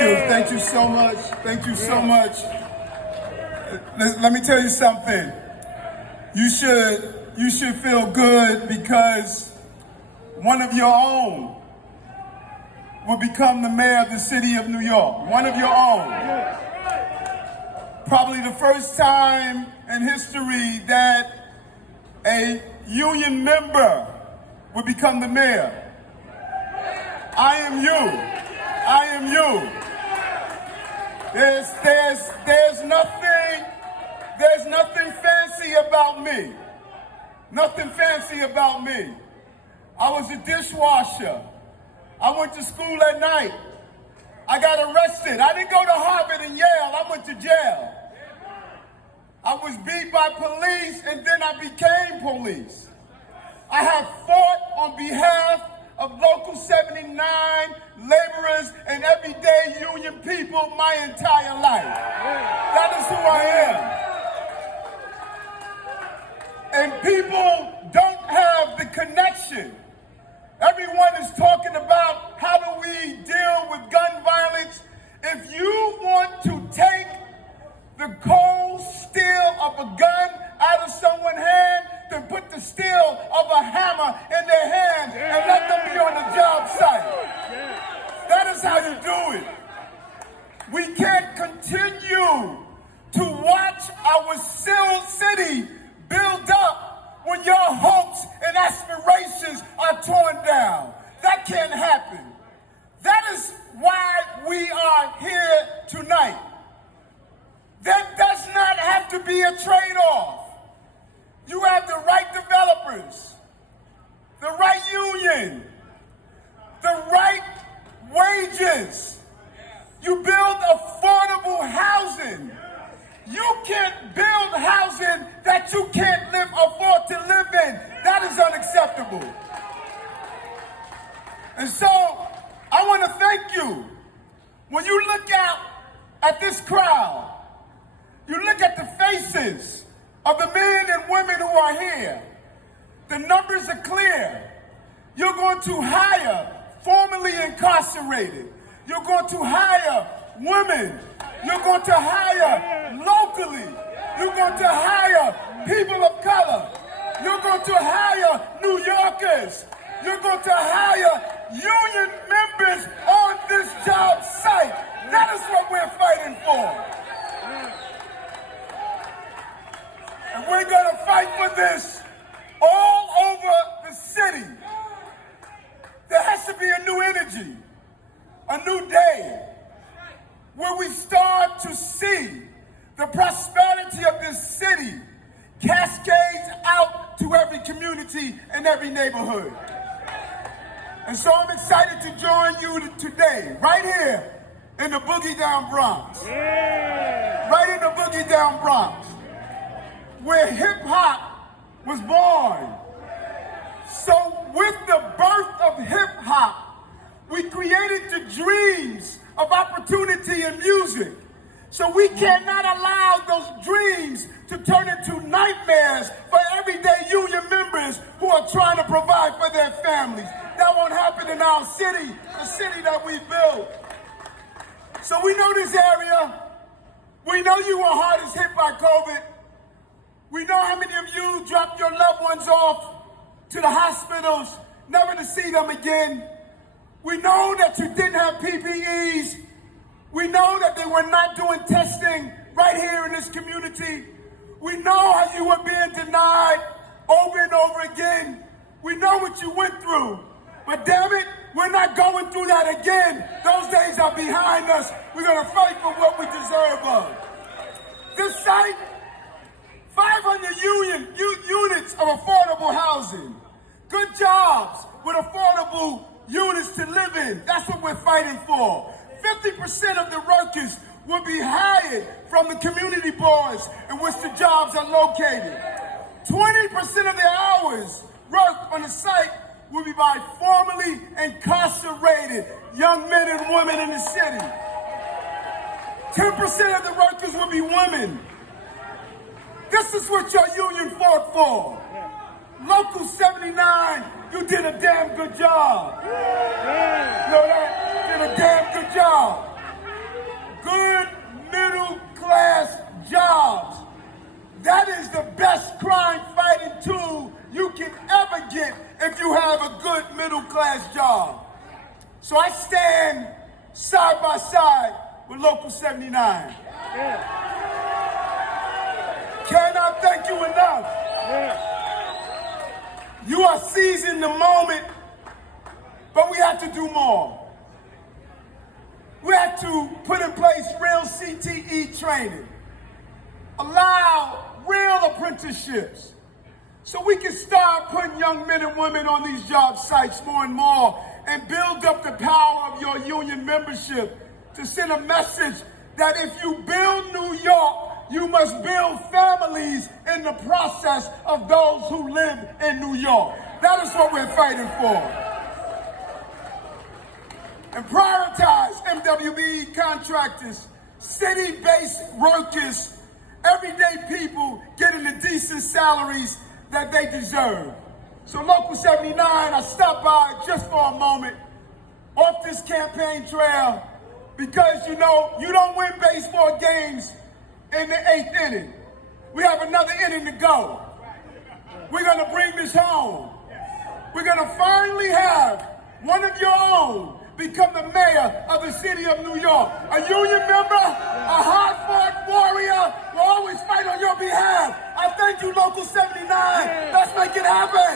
Thank you so much. Thank you so much. Let me tell you something. You should feel good because one of your own will become the mayor of the city of New York. One of your own. Probably the first time in history that a union member will become the mayor. I am you. I am you. There's nothing fancy about me. Nothing fancy about me. I was a dishwasher. I went to school at night. I got arrested. I didn't go to Harvard and Yale. I went to jail. I was beat by police and then I became police. I have fought on behalf of Local 79, laborers, and everyday union people my entire life. That is who I am. And people don't have the connection. Everyone is talking about how do we deal with gun violence. If you want to take the cold steel of a gun out of someone's hand, then put the steel of a hammer in their hand and let them be on the job site. That is how you do it. We can't continue to watch our city build up when your hopes and aspirations are torn down. That can't happen. That is why we are here tonight. There does not have to be a trade-off. You have the right developers, the right union, the right wages. You build affordable housing. You can't build housing that you can't afford to live in. That is unacceptable. And so I want to thank you. When you look out at this crowd, you look at the faces of the men and women who are here. The numbers are clear. You're going to hire formerly incarcerated. You're going to hire women. You're going to hire locally. You're going to hire people of color. You're going to hire New Yorkers. You're going to hire union members on this job site. That is what we're fighting for. And we're going to fight for this all over the city. There has to be a new energy, a new day, where we start to see the prosperity of this city cascades out to every community and every neighborhood. And so I'm excited to join you today, right here in the Boogie Down Bronx. Right in the Boogie Down Bronx, where hip-hop was born. So with the birth of hip-hop, we created the dreams of opportunity in music. So we cannot allow those dreams to turn into nightmares for everyday union members who are trying to provide for their families. That won't happen in our city, the city that we built. So we know this area. We know you were hardest hit by COVID. We know how many of you dropped your loved ones off to the hospitals, never to see them again. We know that you didn't have PPEs. We know that they were not doing testing right here in this community. We know how you were being denied over and over again. We know what you went through. But damn it, we're not going through that again. Those days are behind us. We're going to fight for what we deserve of. This site, 500 units of affordable housing. Good jobs with affordable units to live in. That's what we're fighting for. 50% of the workers will be hired from the community boards in which the jobs are located. 20% of the hours worked on the site will be by formerly incarcerated young men and women in the city. 10% of the workers will be women. This is what your union fought for. Local 79, you did a damn good job. You know that? Did a damn good job. So I stand side by side with Local 79. Yeah. Cannot thank you enough. Yeah. You are seizing the moment, but we have to do more. We have to put in place real CTE training, allow real apprenticeships, so we can start putting young men and women on these job sites more and more and build up the power of your union membership to send a message that if you build New York, you must build families in the process of those who live in New York. That is what we're fighting for. And prioritize MWBE contractors, city-based workers, everyday people getting the decent salaries that they deserve. So Local 79, I stopped by just for a moment off this campaign trail because, you know, you don't win baseball games in the 8th inning. We have another inning to go. We're going to bring this home. We're going to finally have one of your own become the mayor of the city of New York. A union member, a hard-fought warrior will always fight on your behalf. I thank you, Local 79. Let's make it happen.